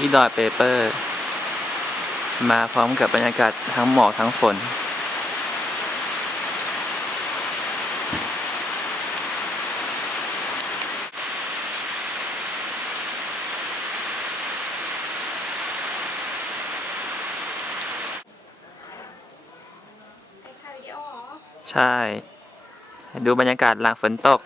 ที่ดอยเปเปอร์ มาพร้อมกับบรรยากาศทั้งหมอกทั้งฝน ใช่ ดูบรรยากาศหลังฝนตก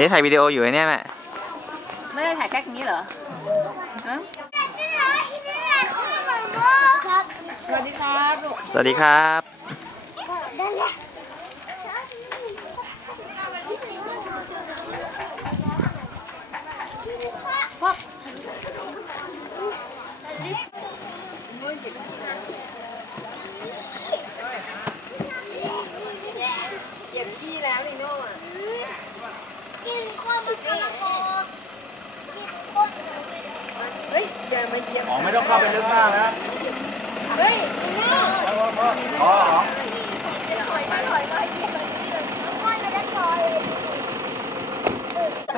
นี่ถ่ายวิดีโออยู่ไอเนี่ยแม่ ไม่ได้ถ่ายแค่นี้เหรอฮะสวัสดีครับสวัสดีครับอ๋อไม่ต้องเข้าไปลึกมากนะเฮ้ยพอพอ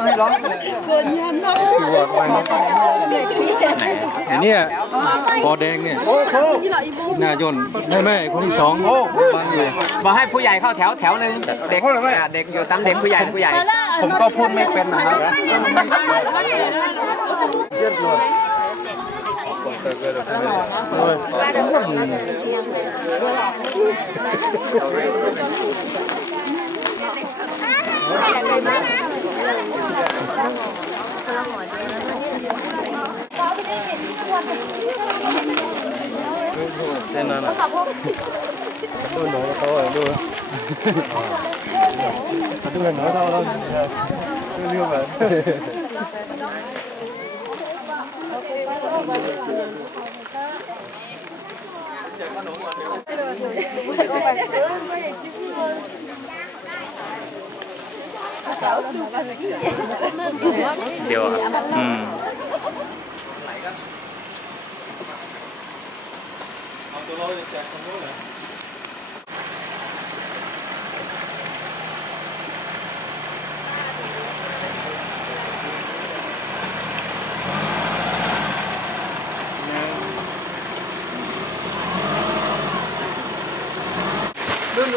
อ่ร้องเกินยันืวเนี่ยคอแดงเนี่ยหน่ายนไม่ไม่คนที่สองบ้านเลยบอกให้ผู้ใหญ่เข้าแถวแถวหนึ่งเด็กเด็กอยู่ตามเด็กผู้ใหญ่ผู้ใหญ่ ผมก็พูดไม่เป็นนะครับ Tên là nào? Tôi nói là tôi rồi, tôi Tôi nói đâu đâu Tôi liêu vậy điều à? ừ. Hãy subscribe cho kênh Ghiền Mì Gõ Để không bỏ lỡ những video hấp dẫn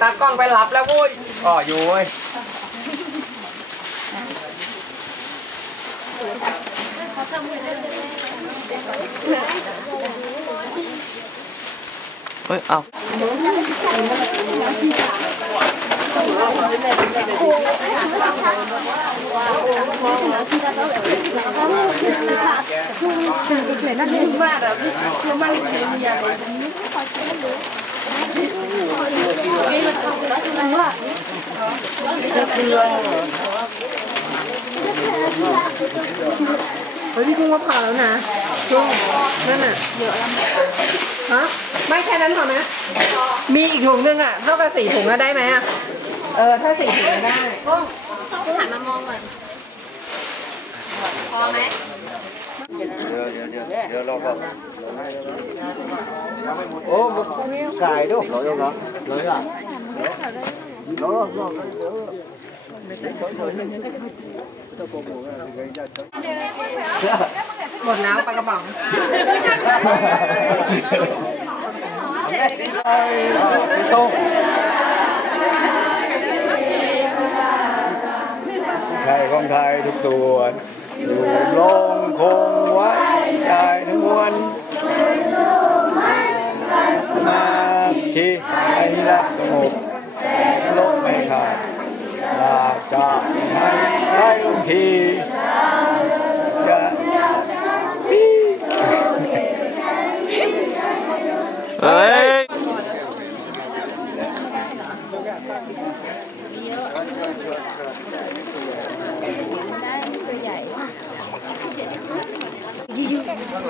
ตากล้องไปรับแล้ววุ้ยอ๋ออยู่เว้ยเฮ้ย เอาเเฮ้ยพี่กุ้งว่าพอแล้วนะช่วงนั่นน่ะเยอะแล้วฮะไม่แค่นั้นพอไหมมีอีกถุงนึงอ่ะ เท่ากับสี่ถุงก็ได้ไหมอ่ะ เออ ถ้าสี่ถุงก็ได้ต้องหันมามองก่อน พอไหม ô một xài đâu lỗi đâu đó lỗi à lỗi lỗi một nào ba cái bóng không thầy con thầy thuộc tuần lô คงไว้ใจทั้งมวันมาที่ให้รักสงบลบไม่ขาดลาจากให้ให้ลุงพีจะเฮ้ย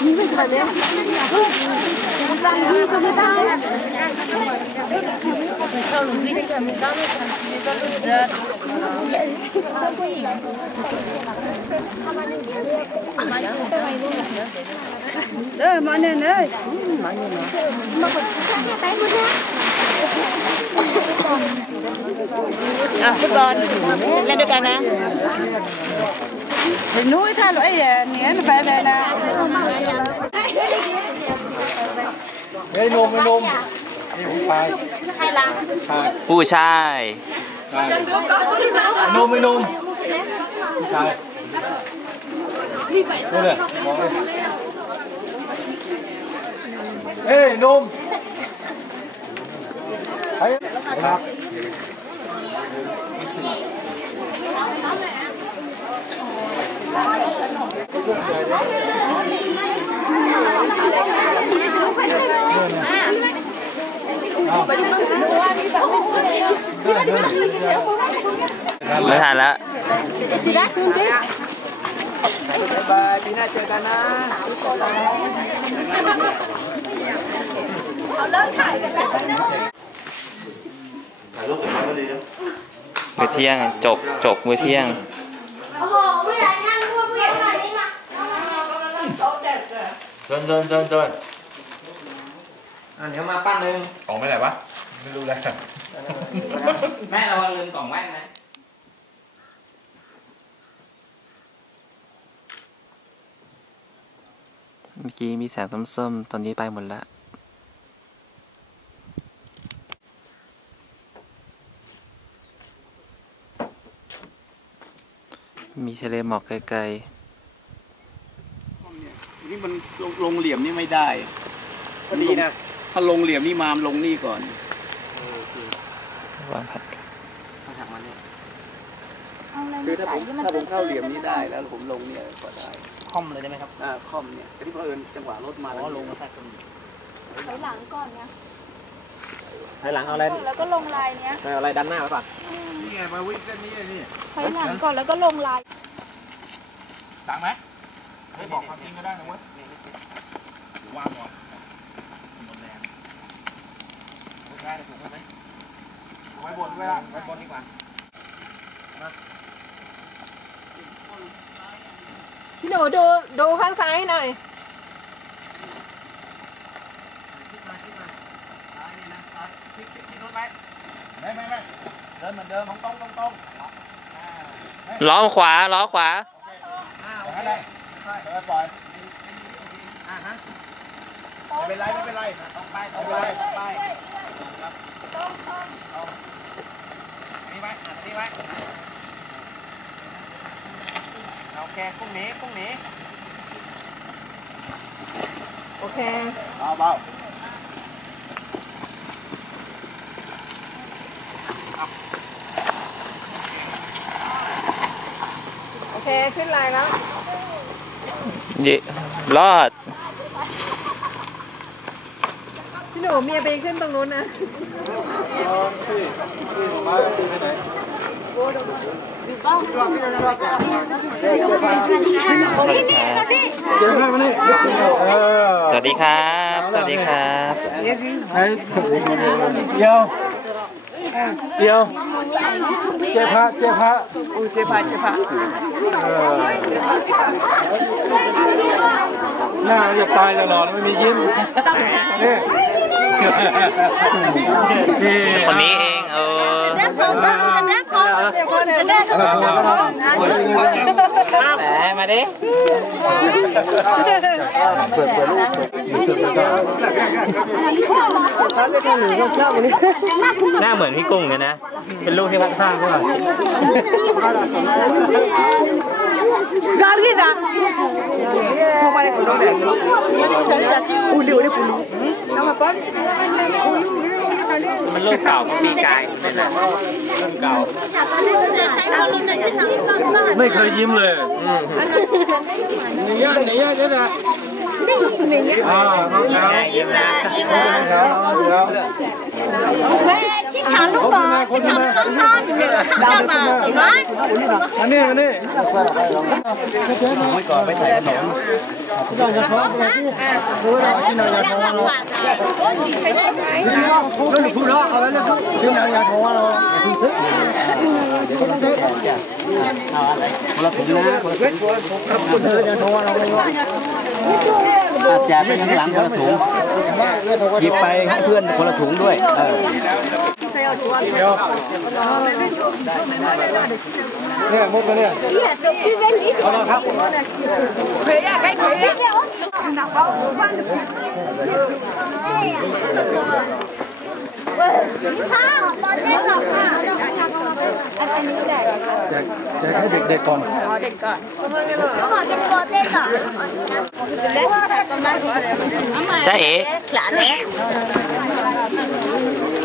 ơi mọi người ơi mọi người à football lên được rồi nè núi tha lỗi nhé nó phải đây là đây nôm đây nôm là Bùi sai Nôm mới nôm Sai Đây này Ê nôm Thấy Lạp ไม่ทานแล้วจีาชุนดิบายีน้าเจอกันนะเอาเลิกถ่ายกันแล้วถาปกนกะมื้อเที่ยงจบจบมื้อเที่ยง โอ้โหผู้ใหญ่นั่งผู้ใหญ่มานมาเดินเดินเดินเดินอ่นเดี๋ยวมาปั้นหนึ่งของไปไหนวะไม่รู้แล้ว แม่ระวังลืมกล่องแว่นนะเมื่อกี้มีแสงส้มๆตอนนี้ไปหมดละมีทะเลหมอกไกลๆนี่มันลงเหลี่ยมนี่ไม่ได้พอดีนะ ถ้าลงเหลี่ยมนี่มามลงนี่ก่อนวางผัดกันคือถ้าผมถ้าผมเข้าเหลี่ยมนี้ได้แล้วผมลงเนี่ยก็ได้ค่อมเลยได้ไหมครับ อ่าค่อมเนี่ยแต่ที่เพราะเอิญจังหวะรถมา แล้วลงมาใส่ตรงนี้ถอยหลังก่อนเนะถอยหลังเอาอะไรแล้วก็ลงลายเนี้ยเอาอะไรดันหน้าไปก่อนนี่ไงมาวิ่งเส้นนี้นี่ถอยหลังก่อนแล้วก็ลงลายดังไหมไม่บอกความจริงก็ได้นะเว้ยว่างก่อนหมดแรงได้ถูกไหมไว้บนวล่าไว้บนดีกว่าพี่หนูดูดูข้างซ้ายหน่อยไม่ไม่ไม่เดินเหมือนเดิม ตรงตรงล้อขวาล้อขวาปไม่เป็นไรไม่เป็นไรตรงไปตรงไปตรงไปตรงตรงงไว้อัดนี่ไว้โอเคกุ้งหนีกุ้งหนีโอเคเบาเบาโอเคขึ้นลายแล้ว Vậy, lót นูเมียไปขึ้นตรงนู้นนะสวัสดีครับ สวัสดีครับเดียวเดียว เจ๊พระเจ๊พระอู้ เจ๊พระเจ๊พระหน้าจะตายตลอดไม่มียิ้มเนี่ยคนนี้เองเออมาดิหน้าเหมือนพี่กุ้งเลยนะเป็นลูกที่พักร้างก็กาลกินอ่ะโอุ้ยเดี๋ยวได้คุณรู้มันรุ่นเก่ามีกายเปยนอะไรรุ่นเก่าไม่เคยยิ้มเลยเนี่ยเนี่ยเนี่ยนะยิ้มแล้วยิ้มแล้วยิ้มแล้ว chị chán lúc đó chị chán lúc con con chán đạp mà cậu nói anh đi anh đi mới có phải thầy nó อาจจะเป็นข้างหลังคนละถุงหยิบไปให้เพื่อนคนละถุงด้วยเออ nè một cái nè không nào khác thuế à cái thuế à để cái địch địch còn địch còn trái ế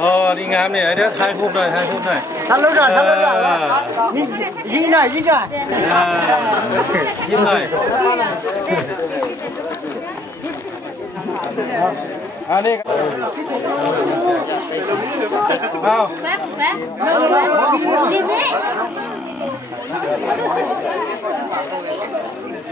Ờ, đi ngắm này, đấy, hai phút rồi, hai phút này. Thắng lúc rồi, thắng lúc rồi. Dí ờ. này, dí này. Dí dạ. này. À, đi. Vào. Đi đi.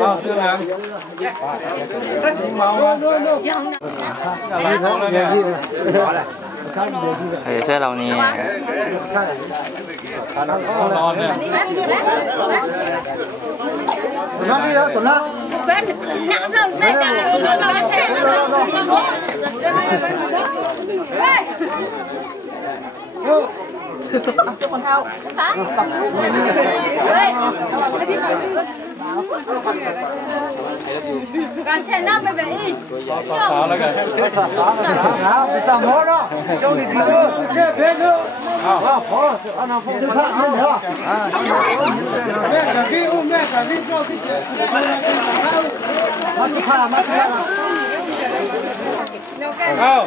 Ờ, xương hả? Màu à? thì sẽ lâu nè non nè nó đi đó tụi nó cái nặng lên đây đây nó sẽ lên Masuk pun kau. Entah. Cảm ơn nam bébé y. Sao sao là cái. Sao sao là sao mỏ đó. Châu đi nữa. Cái bé nữa. À, phó là ăn ăn phó. Ăn nữa. À. Mẹ cả đi ôm mẹ cả đi cho cái gì. Mắt khá mắt khá. Đâu.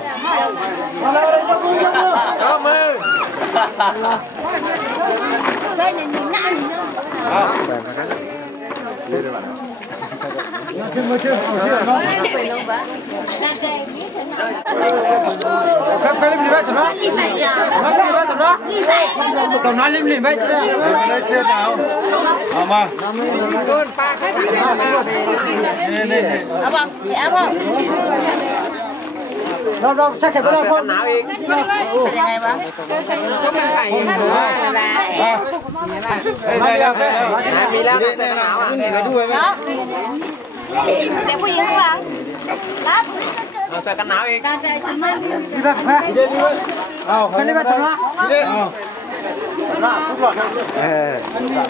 Đâu đây cho vui cho vui. Cảm ơn. Bên này nhìn nặng nhìn nữa. Bên này Đây đây bạn. Chưa chưa chưa. Các cái lim lim vậy tụi nó. Lim lim vậy tụi nó. Tụi nó lim lim vậy tụi nó. Đây xe nào? À mà. Con pa cái. Nè nè. À vâng, à vâng đâu đâu chắc phải có đâu con nào yên. ngày mà chúng mình phải là là đây là cái mì lá cái nào à cái đuôi mới đẹp quá gì không ạ Ờ, sao cánh não đi. Đi ra, đi đi. Ờ, cái này bắt tao nó. Đi đi. Ờ. Nó, phút rồi.